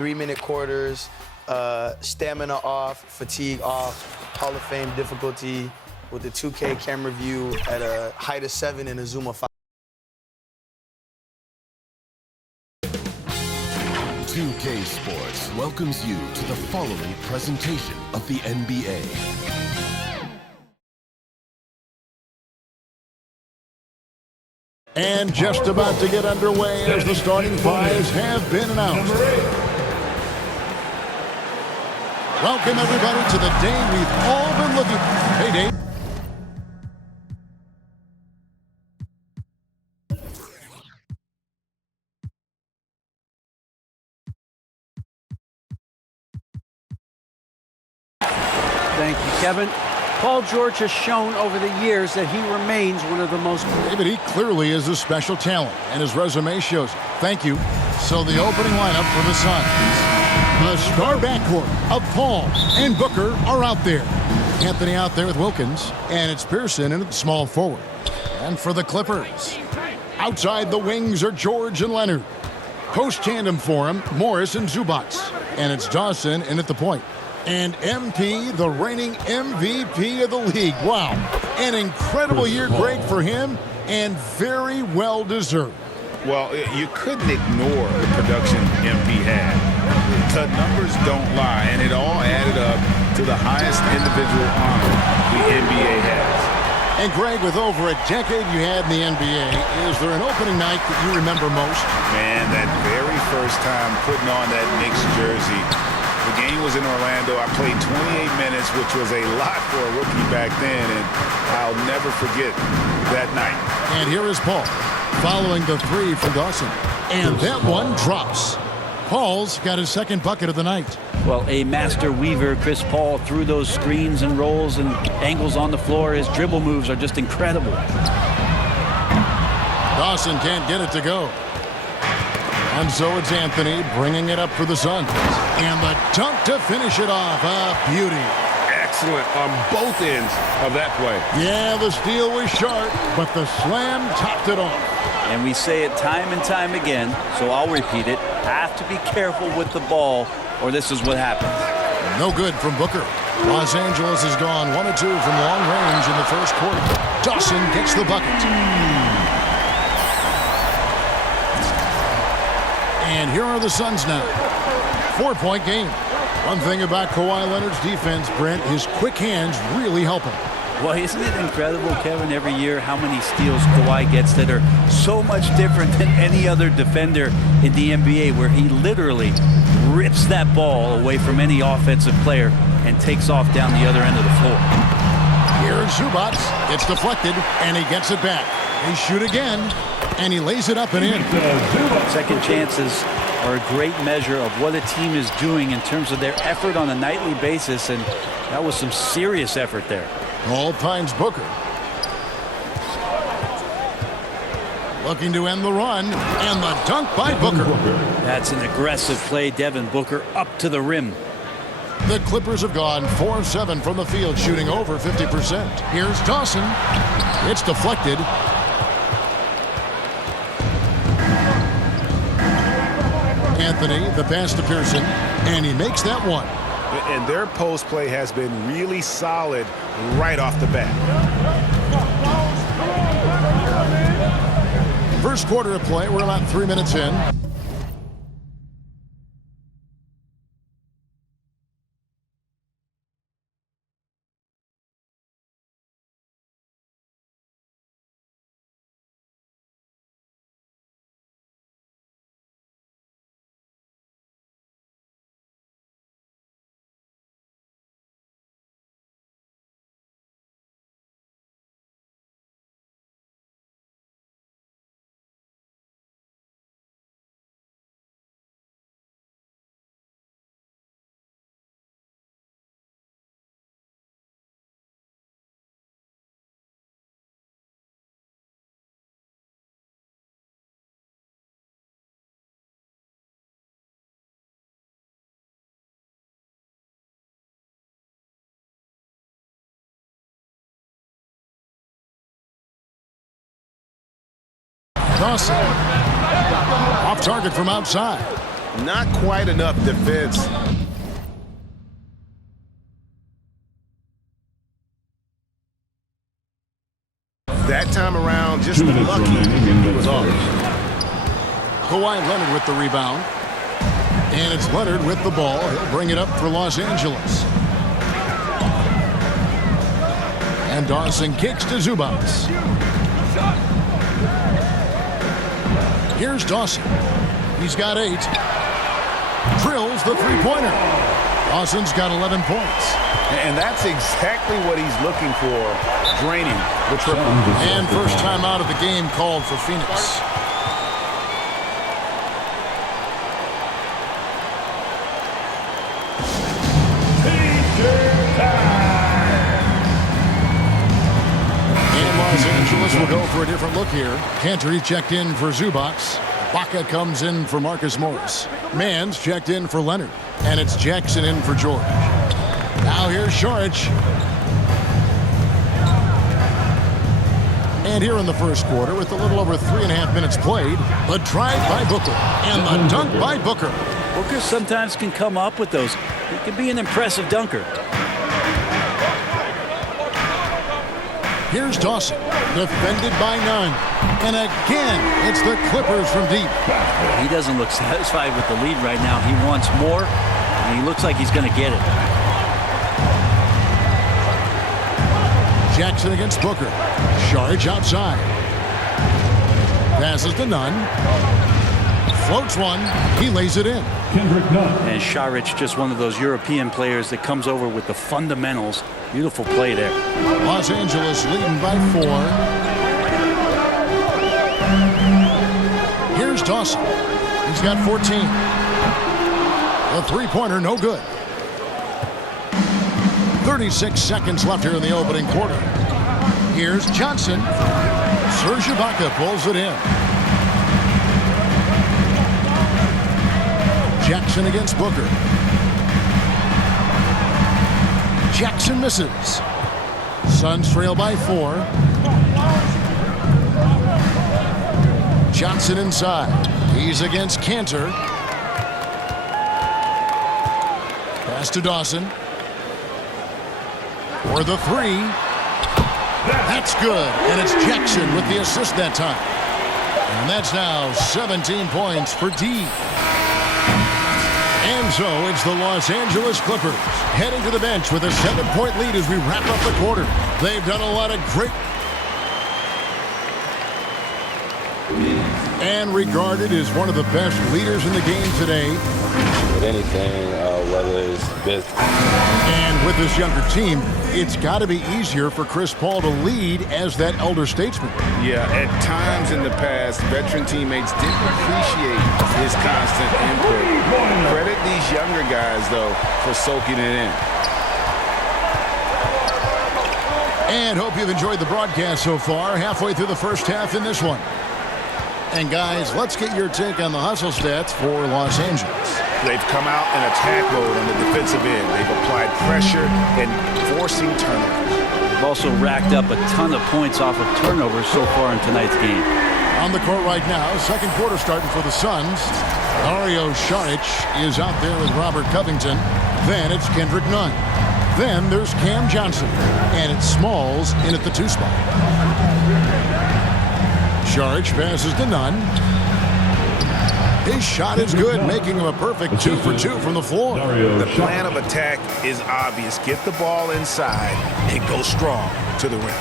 3-minute quarters, stamina off, fatigue off, Hall of Fame difficulty with the 2K camera view at a height of 7 and a zoom of 5. 2K Sports welcomes you to the following presentation of the NBA. And just about to get underway as the starting fives have been announced. Welcome, everybody, to the day we've all been looking for. Hey, Dave. Thank you, Kevin. Paul George has shown over the years that he remains one of the most... David, he clearly is a special talent, and his resume shows it. Thank you. So the opening lineup for the Suns. The star backcourt of Paul and Booker are out there. Anthony out there with Wilkins, and it's Pearson in at small forward. And for the Clippers, outside the wings are George and Leonard. Post tandem for him, Morris and Zubac. And it's Dawson in at the point. And MP, the reigning MVP of the league. Wow, an incredible year, Greg, for him, and very well deserved. Well, you couldn't ignore the production MP had. The numbers don't lie, and it all added up to the highest individual honor the NBA has. And Greg, with over a decade you had in the NBA, is there an opening night that you remember most? Man, that very first time putting on that Knicks jersey. The game was in Orlando. I played 28 minutes, which was a lot for a rookie back then, and I'll never forget that night. And here is Paul, following the three from Dawson. And that one drops. Paul's got his second bucket of the night. Well, a master weaver, Chris Paul, through those screens and rolls and angles on the floor. His dribble moves are just incredible. Dawson can't get it to go. And so it's Anthony bringing it up for the Suns. And the dunk to finish it off. A beauty. Excellent on both ends of that play. Yeah, the steal was sharp, but the slam topped it off. And we say it time and time again, so I'll repeat it. Have to be careful with the ball, or this is what happens. No good from Booker. Los Angeles has gone 1 of 2 from long range in the first quarter. Dawson gets the bucket. And here are the Suns now. 4-point game. One thing about Kawhi Leonard's defense, Brent, his quick hands really help him. Well, isn't it incredible, Kevin, every year how many steals Kawhi gets that are so much different than any other defender in the NBA, where he literally rips that ball away from any offensive player and takes off down the other end of the floor. Here's Zubac. It's deflected, and he gets it back. They shoot again, and he lays it up and in. Second chances are a great measure of what a team is doing in terms of their effort on a nightly basis, and that was some serious effort there. Paul finds Booker. Looking to end the run, and the dunk by Booker. That's an aggressive play, Devin Booker, up to the rim. The Clippers have gone 4 of 7 from the field, shooting over 50%. Here's Dawson. It's deflected. Anthony, the pass to Pearson, and he makes that one. And their post play has been really solid right off the bat. First quarter of play, we're about 3 minutes in. Dawson. Off target from outside. Not quite enough defense. That time around, just lucky he was off. Kawhi Leonard with the rebound. And it's Leonard with the ball. He'll bring it up for Los Angeles. And Dawson kicks to Zubac. Here's Dawson. He's got 8. Drills the three-pointer. Dawson's got 11 points. And that's exactly what he's looking for, draining the triple. And first time out of the game called for Phoenix. And Los Angeles will go for a different look here. Cantor checked in for Zubac. Baca comes in for Marcus Morris. Mans checked in for Leonard. And it's Jackson in for George. Now here's Saric. And here in the first quarter, with a little over 3.5 minutes played, the drive by Booker and the dunk by Booker. Booker sometimes can come up with those. He can be an impressive dunker. Here's Dawson, defended by none. And again, it's the Clippers from deep. He doesn't look satisfied with the lead right now. He wants more, and he looks like he's going to get it. Jackson against Booker. Saric outside. Passes to Nunn. Floats one. He lays it in. And Saric, just one of those European players that comes over with the fundamentals. Beautiful play there. Los Angeles leading by 4. Here's Dawson. He's got 14. The three-pointer, no good. 36 seconds left here in the opening quarter. Here's Johnson. Serge Ibaka pulls it in. Jackson against Booker. Jackson misses. Suns trail by 4. Johnson inside. He's against Cantor. Pass to Dawson. For the 3. That's good. And it's Jackson with the assist that time. And that's now 17 points for D. And so it's the Los Angeles Clippers heading to the bench with a 7-point lead as we wrap up the quarter. They've done a lot of great and regarded as one of the best leaders in the game today. With anything, whether it's business. And with this younger team, it's got to be easier for Chris Paul to lead as that elder statesman. Yeah, at times in the past, veteran teammates didn't appreciate his constant input. Credit these younger guys, though, for soaking it in. And hope you've enjoyed the broadcast so far. Halfway through the first half in this one. And guys, let's get your take on the hustle stats for Los Angeles. They've come out in attack mode on the defensive end. They've applied pressure and forcing turnovers. They've also racked up a ton of points off of turnovers so far in tonight's game. On the court right now, second quarter starting for the Suns. Dario Saric is out there with Robert Covington. Then it's Kendrick Nunn. Then there's Cam Johnson. And it's Smalls in at the 2 spot. Saric passes to Nunn. His shot is good, making him a perfect 2 for 2 from the floor. The plan of attack is obvious. Get the ball inside and go strong to the rim.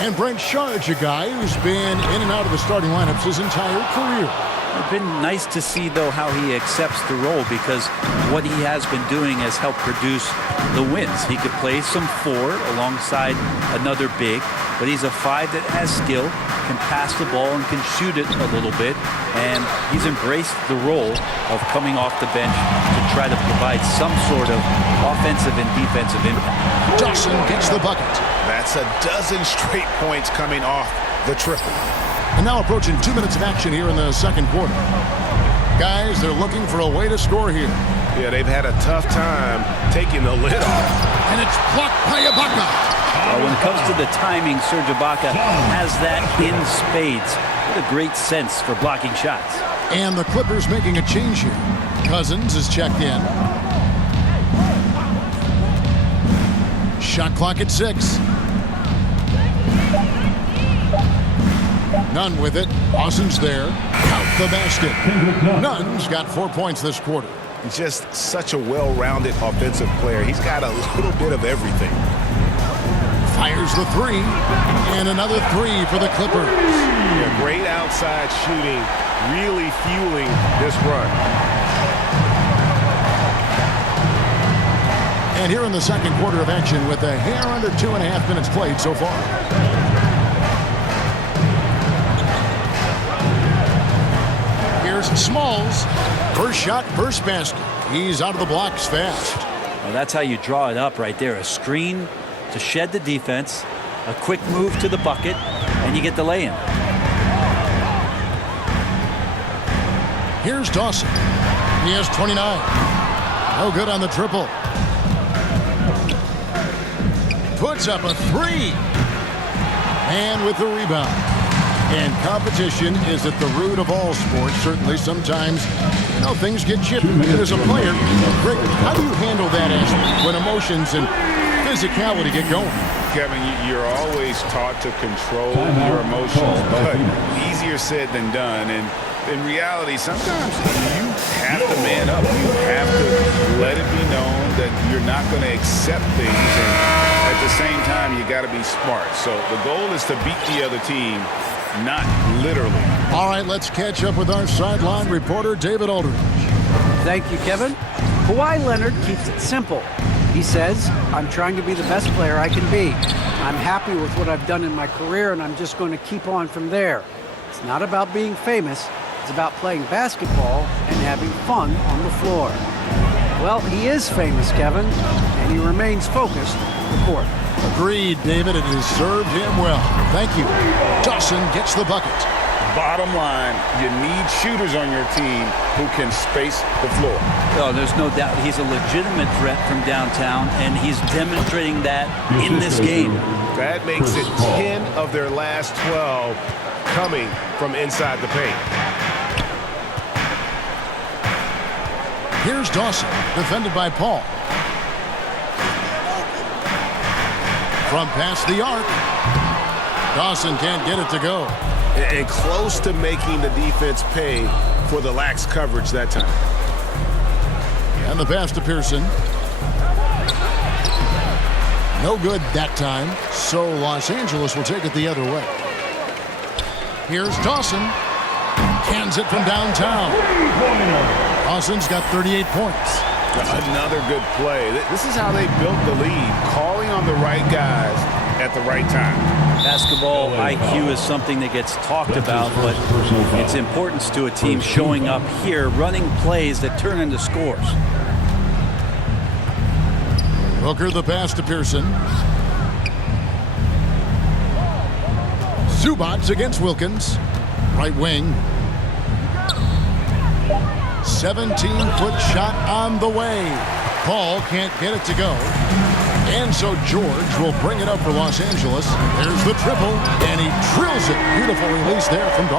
And Brent Saric, a guy who's been in and out of the starting lineups his entire career. It's been nice to see, though, how he accepts the role, because what he has been doing has helped produce the wins. He could play some 4 alongside another big, but he's a 5 that has skill, can pass the ball, and can shoot it a little bit. And he's embraced the role of coming off the bench to try to provide some sort of offensive and defensive impact. Dawson gets the bucket. That's a dozen straight points coming off the triple. And now approaching 2 minutes of action here in the second quarter. Guys, they're looking for a way to score here. Yeah, they've had a tough time taking the lid off. And it's blocked by Ibaka. When it comes to the timing, Serge Ibaka has that in spades. What a great sense for blocking shots. And the Clippers making a change here. Cousins is checked in. Shot clock at 6. Nunn with it. Austin's there. Count the basket. Nunn's got 4 points this quarter. Just such a well-rounded offensive player. He's got a little bit of everything. Fires the 3. And another 3 for the Clippers. Yeah, great outside shooting, really fueling this run. And here in the second quarter of action with a hair under 2.5 minutes played so far. Here's Smalls. First shot, first basket. He's out of the blocks fast. Well, that's how you draw it up right there. A screen to shed the defense, a quick move to the bucket, and you get the lay-in. Here's Dawson. He has 29. No good on the triple. Puts up a 3. And with the rebound. And competition is at the root of all sports. Certainly sometimes, things get chippy. And as a player, Greg, how do you handle that aspect when emotions and physicality get going? Kevin, you're always taught to control your emotions, but easier said than done. And in reality, sometimes you have to man up. You have to let it be known that you're not going to accept things. And at the same time, you got to be smart. So the goal is to beat the other team, not literally. All right, let's catch up with our sideline reporter, David Aldridge. Thank you, Kevin. Kawhi Leonard keeps it simple. He says, I'm trying to be the best player I can be. I'm happy with what I've done in my career, and I'm just going to keep on from there. It's not about being famous. It's about playing basketball and having fun on the floor. Well, he is famous, Kevin, and he remains focused on the court. Agreed, David. It has served him well. Thank you. Dawson gets the bucket. Bottom line, you need shooters on your team who can space the floor. Oh, there's no doubt he's a legitimate threat from downtown, and he's demonstrating that in this game. That makes it 10 of their last 12 coming from inside the paint. Here's Dawson, defended by Paul. From past the arc. Dawson can't get it to go. And close to making the defense pay for the lax coverage that time. And the pass to Pearson. No good that time. So Los Angeles will take it the other way. Here's Dawson. Cans it from downtown. Dawson's got 38 points. Another good play. This is how they built the lead, calling on the right guys at the right time. Basketball IQ is something that gets talked about, but its importance to a team showing up here, running plays that turn into scores. Booker the pass to Pearson. Zubats against Wilkins. Right wing. 17-foot shot on the way. Paul can't get it to go. And so George will bring it up for Los Angeles. There's the triple, and he drills it. Beautiful release there from Dawson.